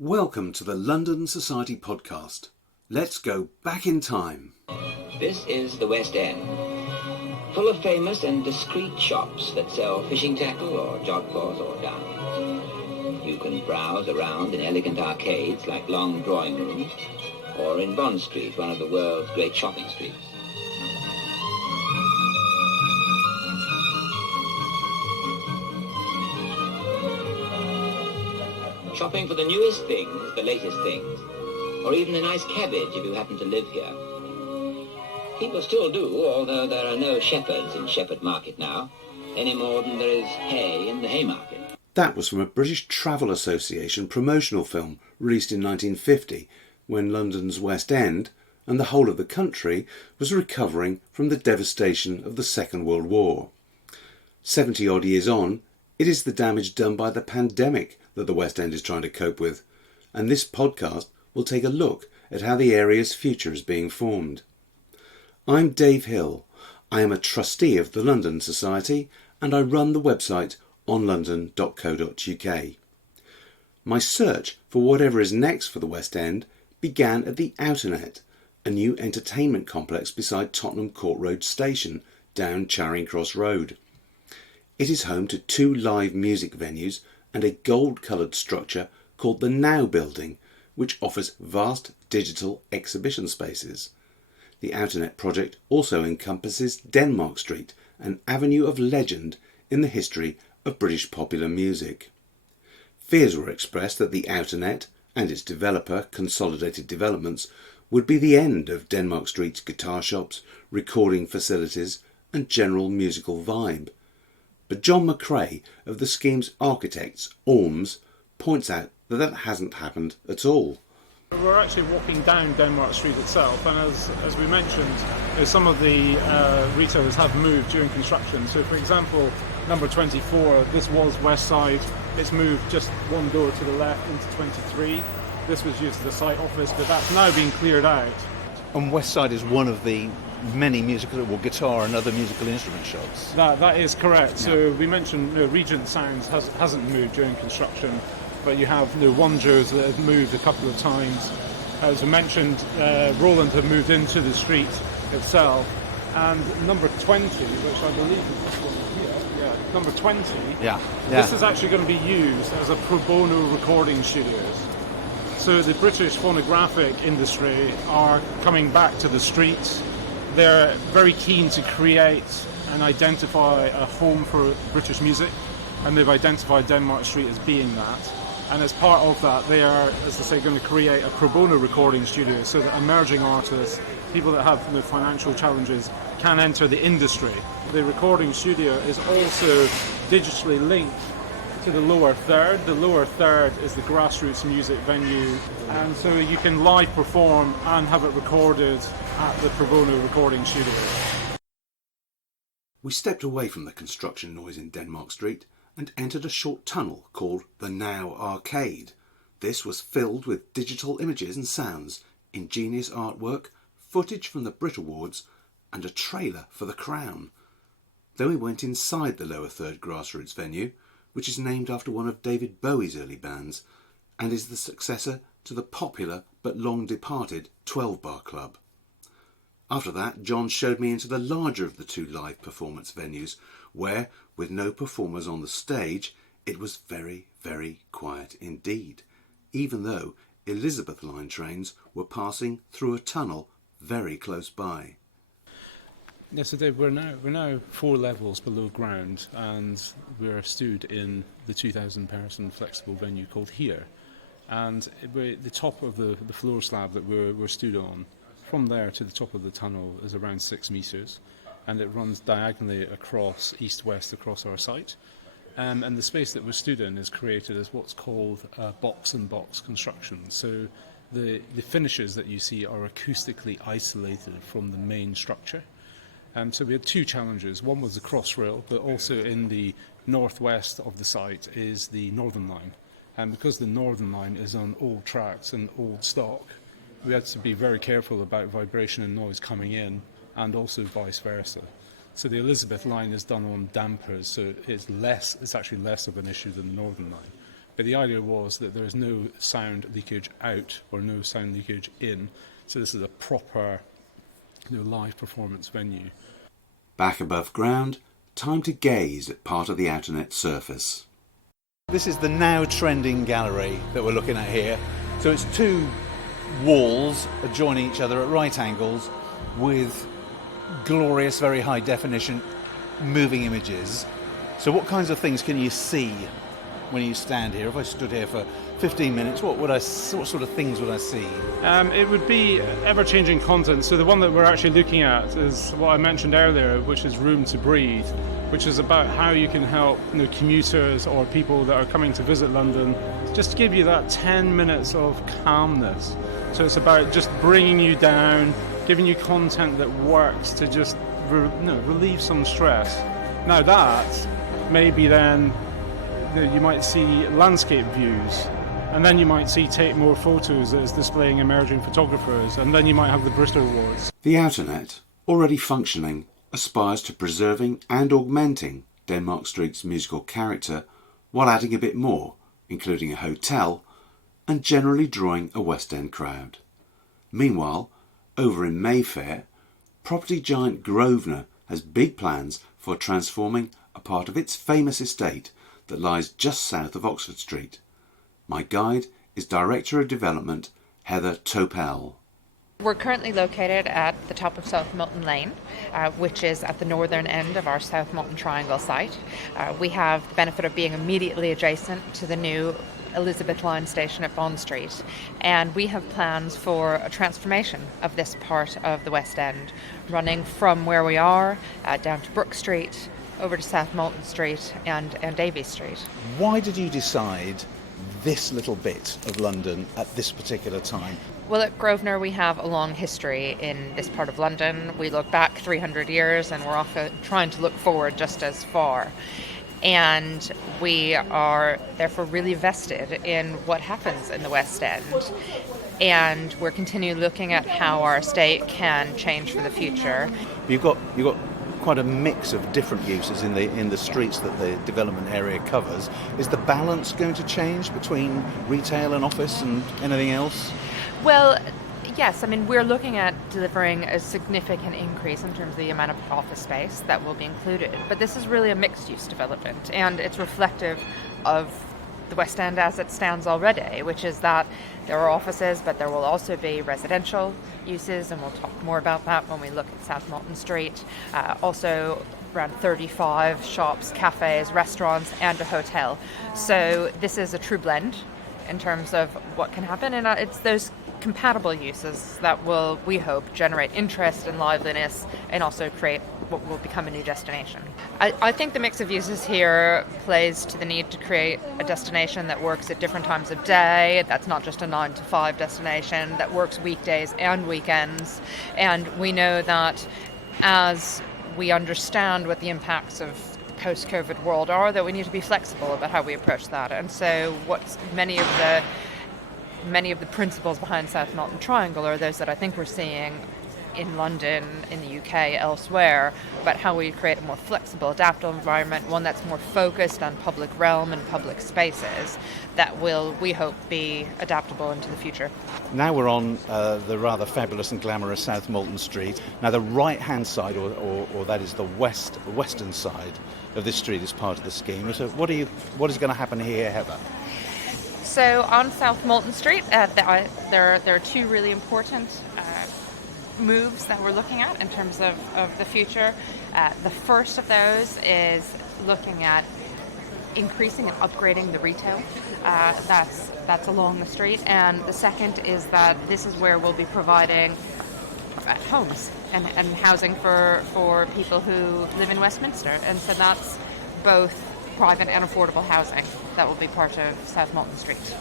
Welcome to the London Society podcast. Let's go back in time. This is the West End, full of famous and discreet shops that sell fishing tackle or jog balls or downies. You can browse around in elegant arcades like long drawing rooms, or in Bond Street, one of the world's great shopping streets. Shopping for the newest things, the latest things, or even a nice cabbage if you happen to live here. People still do, although there are no shepherds in Shepherd Market now, any more than there is hay in the Haymarket. That was from a British Travel Association promotional film released in 1950, when London's West End and the whole of the country was recovering from the devastation of the Second World War. 70 odd years on, it is the damage done by the pandemic that the West End is trying to cope with, and this podcast will take a look at how the area's future is being formed. I'm Dave Hill. I am a trustee of the London Society and I run the website onlondon.co.uk. My search for whatever is next for the West End began at the Outernet, a new entertainment complex beside Tottenham Court Road Station down Charing Cross Road. It is home to 2 live music venues and a gold-coloured structure called the Now Building, which offers vast digital exhibition spaces. The Outernet project also encompasses Denmark Street, an avenue of legend in the history of British popular music. Fears were expressed that the Outernet and its developer, Consolidated Developments, would be the end of Denmark Street's guitar shops, recording facilities and general musical vibe. But John McRae of the scheme's architects, Orms, points out that that hasn't happened at all. We're actually walking down Denmark Street itself, and as we mentioned, some of the retailers have moved during construction. So for example, number 24, this was West Side, it's moved just one door to the left into 23. This was used as a site office, but that's now been cleared out. And West Side is one of the many guitar and other musical instrument shops. That is correct. So we mentioned Regent Sounds hasn't moved during construction, but you have Wonders that have moved a couple of times. As I mentioned, Roland have moved into the street itself, and number 20, which I believe is this one here, number 20, this is actually going to be used as a pro bono recording studios. So the British phonographic industry are coming back to the streets. They're very keen to create and identify a home for British music, and they've identified Denmark Street as being that. And as part of that, they are, as I say, going to create a pro bono recording studio so that emerging artists, people that have financial challenges, can enter the industry. The recording studio is also digitally linked to the lower third. The lower third is the grassroots music venue, and so you can live perform and have it recorded at the pro bono recording studio. We stepped away from the construction noise in Denmark Street and entered a short tunnel called the Now Arcade. This was filled with digital images and sounds, ingenious artwork, footage from the Brit Awards and a trailer for The Crown. Then we went inside the lower third grassroots venue, which is named after one of David Bowie's early bands and is the successor to the popular but long departed 12 Bar Club. After that, John showed me into the larger of the 2 live performance venues, where, with no performers on the stage, it was very, very quiet indeed, even though Elizabeth line trains were passing through a tunnel very close by. Yes, so Dave, we're now 4 levels below ground, and we're stood in the 2,000-person flexible venue called Here. And we're the top of the floor slab that we're stood on. From there to the top of the tunnel is around 6 metres, and it runs diagonally across, east-west across our site. And the space that we're stood in is created as what's called box-and-box construction. So the finishes that you see are acoustically isolated from the main structure. So we had 2 challenges. One was the crossrail, but also in the northwest of the site is the Northern Line. And because the Northern Line is on old tracks and old stock, we had to be very careful about vibration and noise coming in, and also vice versa. So the Elizabeth line is done on dampers, so it's actually less of an issue than the Northern Line. But the idea was that there is no sound leakage out or no sound leakage in. So this is a proper live performance venue. Back above ground, time to gaze at part of the Outernet surface. This is the now trending gallery that we're looking at here. So it's two walls adjoining each other at right angles with glorious, very high definition moving images. So what kinds of things can you see when you stand here? If I stood here for 15 minutes, what sort of things would I see? It would be ever-changing content. So the one that we're actually looking at is what I mentioned earlier, which is Room to Breathe, which is about how you can help commuters or people that are coming to visit London, just to give you that 10 minutes of calmness. So it's about just bringing you down, giving you content that works to just relieve some stress. Now that maybe then you might see landscape views, and then you might take more photos as displaying emerging photographers, and then you might have the Bristol Awards. The Outernet, already functioning, aspires to preserving and augmenting Denmark Street's musical character while adding a bit more, including a hotel, and generally drawing a West End crowd. Meanwhile, over in Mayfair, property giant Grosvenor has big plans for transforming a part of its famous estate that lies just south of Oxford Street. My guide is Director of Development Heather Topel. We're currently located at the top of South Molton Lane, which is at the northern end of our South Molton Triangle site. We have the benefit of being immediately adjacent to the new Elizabeth Line station at Bond Street, and we have plans for a transformation of this part of the West End, running from where we are down to Brook Street, over to South Molton Street and Davy Street. Why did you decide this little bit of London at this particular time? Well, at Grosvenor we have a long history in this part of London. We look back 300 years and we're often trying to look forward just as far. And we are therefore really vested in what happens in the West End. And we're continually looking at how our estate can change for the future. You've got quite a mix of different uses in the streets that the development area covers. Is the balance going to change between retail and office and anything else? Well, yes. I mean, we're looking at delivering a significant increase in terms of the amount of office space that will be included. But this is really a mixed-use development, and it's reflective of the West End as it stands already, which is that there are offices, but there will also be residential uses, and we'll talk more about that when we look at South Molton Street. Also around 35 shops, cafes, restaurants, and a hotel. So this is a true blend in terms of what can happen, and it's those compatible uses that will, we hope, generate interest and liveliness and also create what will become a new destination. I think the mix of uses here plays to the need to create a destination that works at different times of day, that's not just a 9 to 5 destination, that works weekdays and weekends. And we know that as we understand what the impacts of the post-COVID world are, that we need to be flexible about how we approach that. And so what's many of the principles behind South Molton Triangle are those that I think we're seeing in London, in the UK, elsewhere, about how we create a more flexible, adaptable environment, one that's more focused on public realm and public spaces that will, we hope, be adaptable into the future. Now we're on the rather fabulous and glamorous South Molton Street. Now the right-hand side, or that is the western side of this street, is part of the scheme. So what is going to happen here, Heather? So on South Molton Street, there are two really important moves that we're looking at in terms of the future. The first of those is looking at increasing and upgrading the retail that's along the street, and the second is that this is where we'll be providing homes and housing for people who live in Westminster, and so that's both private and affordable housing that will be part of South Molton Street.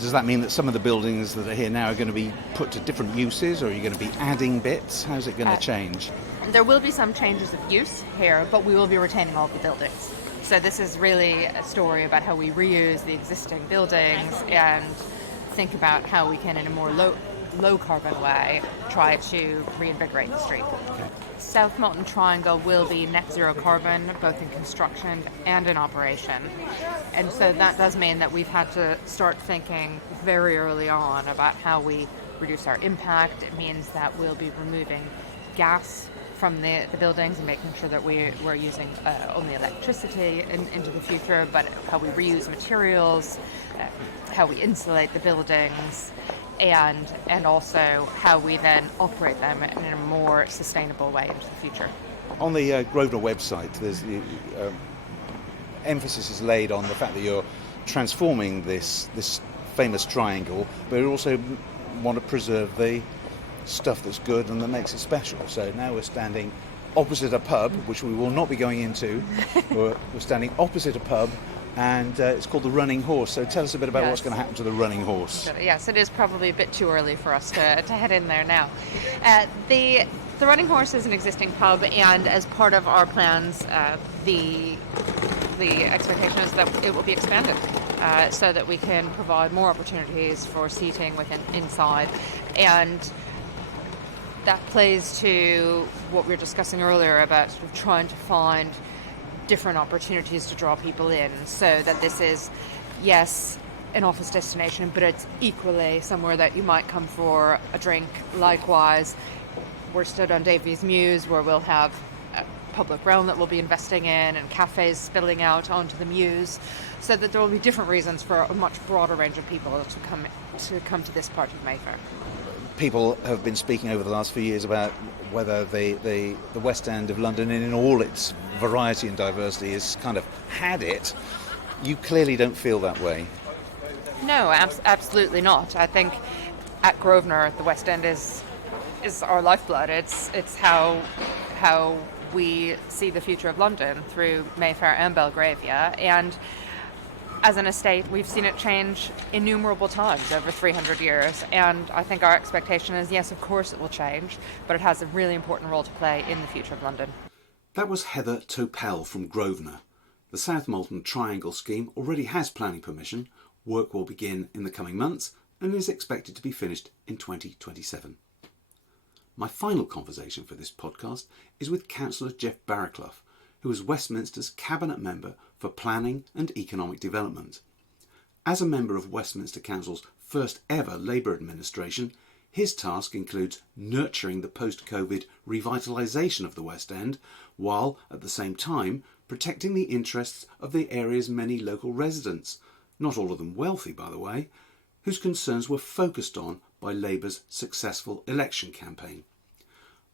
Does that mean that some of the buildings that are here now are going to be put to different uses, or are you going to be adding bits? How's it going to change? There will be some changes of use here, but we will be retaining all the buildings. So this is really a story about how we reuse the existing buildings and think about how we can, in a more low carbon way, try to reinvigorate the street. South Molton Triangle will be net zero carbon, both in construction and in operation. And so that does mean that we've had to start thinking very early on about how we reduce our impact. It means that we'll be removing gas from the buildings and making sure that we're using only electricity into the future, but how we reuse materials, how we insulate the buildings, and also how we then operate them in a more sustainable way into the future. On the Grosvenor website, there's the emphasis is laid on the fact that you're transforming this famous triangle, but you also want to preserve the stuff that's good and that makes it special. So now we're standing opposite a pub, which we will not be going into. We're standing opposite a pub, and it's called the Running Horse. So tell us a bit about what's going to happen to the Running Horse. Yes, it is probably a bit too early for us to head in there now. The Running Horse is an existing pub, and as part of our plans, the expectation is that it will be expanded so that we can provide more opportunities for seating inside. And that plays to what we were discussing earlier about sort of trying to find different opportunities to draw people in, so that this is, yes, an office destination, but it's equally somewhere that you might come for a drink. Likewise, we're stood on Davies Mews, where we'll have a public realm that we'll be investing in and cafes spilling out onto the Mews, so that there will be different reasons for a much broader range of people to come to this part of Mayfair. People have been speaking over the last few years about whether the West End of London, in all its variety and diversity, has kind of had it. You clearly don't feel that way. No, absolutely not. I think at Grosvenor, the West End is our lifeblood. It's how we see the future of London, through Mayfair and Belgravia. And as an estate, we've seen it change innumerable times over 300 years, and I think our expectation is, yes, of course it will change, but it has a really important role to play in the future of London. That was Heather Topel from Grosvenor. The South Molton Triangle scheme already has planning permission. Work will begin in the coming months and is expected to be finished in 2027. My final conversation for this podcast is with Councillor Geoff Barraclough, who was Westminster's Cabinet Member for Planning and Economic Development. As a member of Westminster Council's first ever Labour administration, his task includes nurturing the post-COVID revitalisation of the West End, while at the same time protecting the interests of the area's many local residents, not all of them wealthy by the way, whose concerns were focused on by Labour's successful election campaign.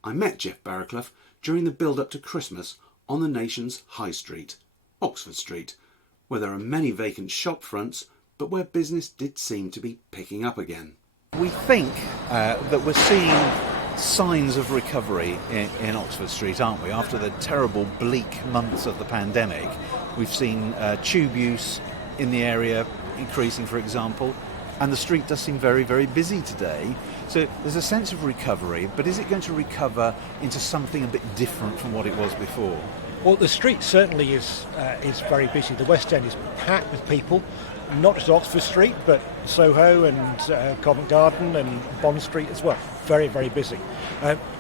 I met Geoff Barraclough during the build-up to Christmas on the nation's High Street, Oxford Street, where there are many vacant shop fronts, but where business did seem to be picking up again. We think that we're seeing signs of recovery in Oxford Street, aren't we? After the terrible bleak months of the pandemic, we've seen tube use in the area increasing, for example, and the street does seem very, very busy today. So there's a sense of recovery, but is it going to recover into something a bit different from what it was before? Well, the street certainly is very busy. The West End is packed with people, not just Oxford Street, but Soho and Covent Garden and Bond Street as well. Very, very busy.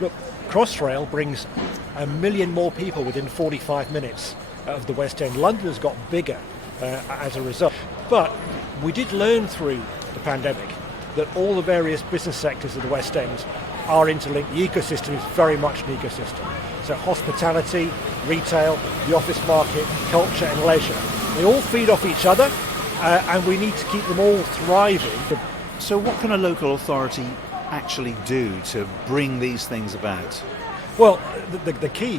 Look, Crossrail brings 1 million more people within 45 minutes of the West End. London has got bigger as a result. But we did learn through the pandemic that all the various business sectors of the West End are interlinked. The ecosystem is very much an ecosystem. So hospitality, retail, the office market, culture and leisure. They all feed off each other, and we need to keep them all thriving. So what can a local authority actually do to bring these things about? Well, the key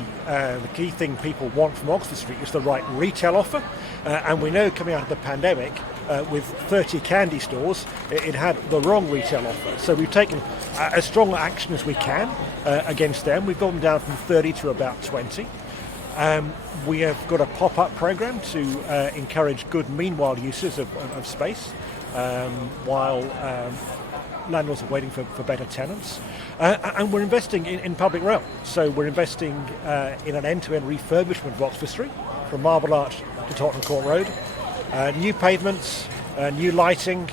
thing people want from Oxford Street is the right retail offer, and we know coming out of the pandemic, with 30 candy stores, it had the wrong retail offer. So we've taken as strong action as we can against them. We've gone down from 30 to about 20. We have got a pop-up programme to encourage good meanwhile uses of space while landlords are waiting for better tenants. And we're investing in public realm. So we're investing in an end-to-end refurbishment of Oxford Street, from Marble Arch to Tottenham Court Road. New pavements, new lighting,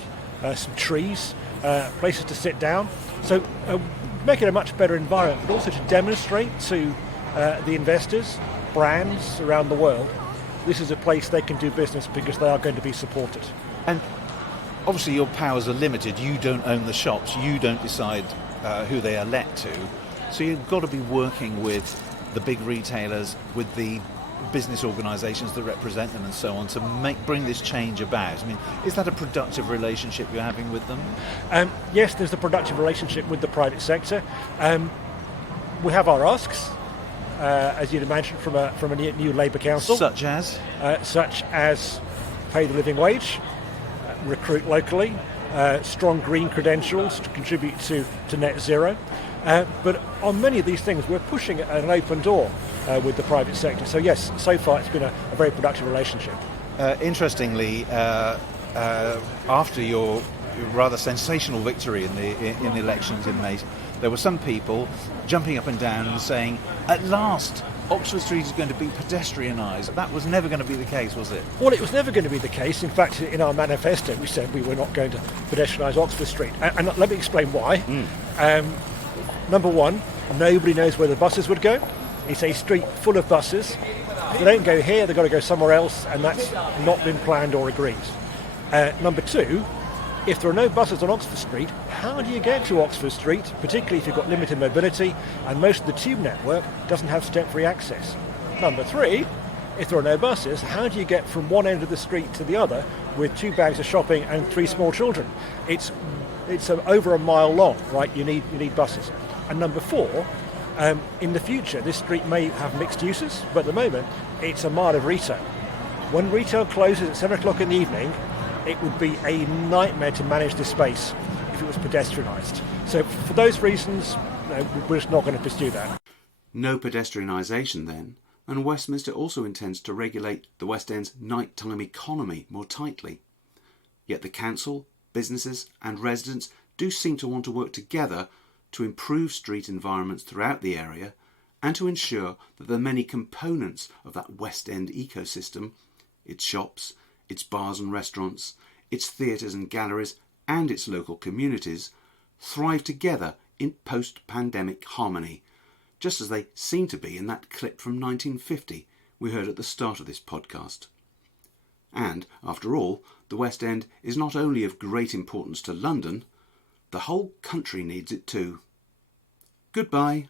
some trees, places to sit down. So make it a much better environment, but also to demonstrate to the investors, brands around the world, this is a place they can do business because they are going to be supported. And obviously your powers are limited. You don't own the shops. You don't decide who they are let to. So you've got to be working with the big retailers, with the business organisations that represent them and so on, to bring this change about. I mean, is that a productive relationship you're having with them? Yes, there's a productive relationship with the private sector. We have our asks, as you'd imagine, from a new Labour Council. Such as? Such as pay the living wage, recruit locally, strong green credentials to contribute to net zero. But on many of these things, we're pushing an open door with the private sector. So yes, so far it's been a very productive relationship. Interestingly, after your rather sensational victory in the elections in May, there were some people jumping up and down and saying, at last, Oxford Street is going to be pedestrianised. That was never going to be the case, was it? Well, it was never going to be the case. In fact, in our manifesto, we said we were not going to pedestrianise Oxford Street. And let me explain why. Number one, nobody knows where the buses would go. It's a street full of buses. If they don't go here, they've got to go somewhere else, and that's not been planned or agreed. Number two, if there are no buses on Oxford Street, how do you get to Oxford Street, particularly if you've got limited mobility and most of the tube network doesn't have step-free access? Number three, if there are no buses, how do you get from one end of the street to the other with 2 bags of shopping and 3 small children? It's over a mile long, right? You need buses. And number four, in the future, this street may have mixed uses, but at the moment, it's a mile of retail. When retail closes at 7 o'clock in the evening, it would be a nightmare to manage this space if it was pedestrianised. So for those reasons, we're just not going to pursue that. No pedestrianisation then, and Westminster also intends to regulate the West End's nighttime economy more tightly. Yet the council, businesses and residents do seem to want to work together to improve street environments throughout the area and to ensure that the many components of that West End ecosystem, its shops, its bars and restaurants, its theatres and galleries and its local communities, thrive together in post-pandemic harmony, just as they seem to be in that clip from 1950 we heard at the start of this podcast. And, after all, the West End is not only of great importance to London, the whole country needs it too. Goodbye.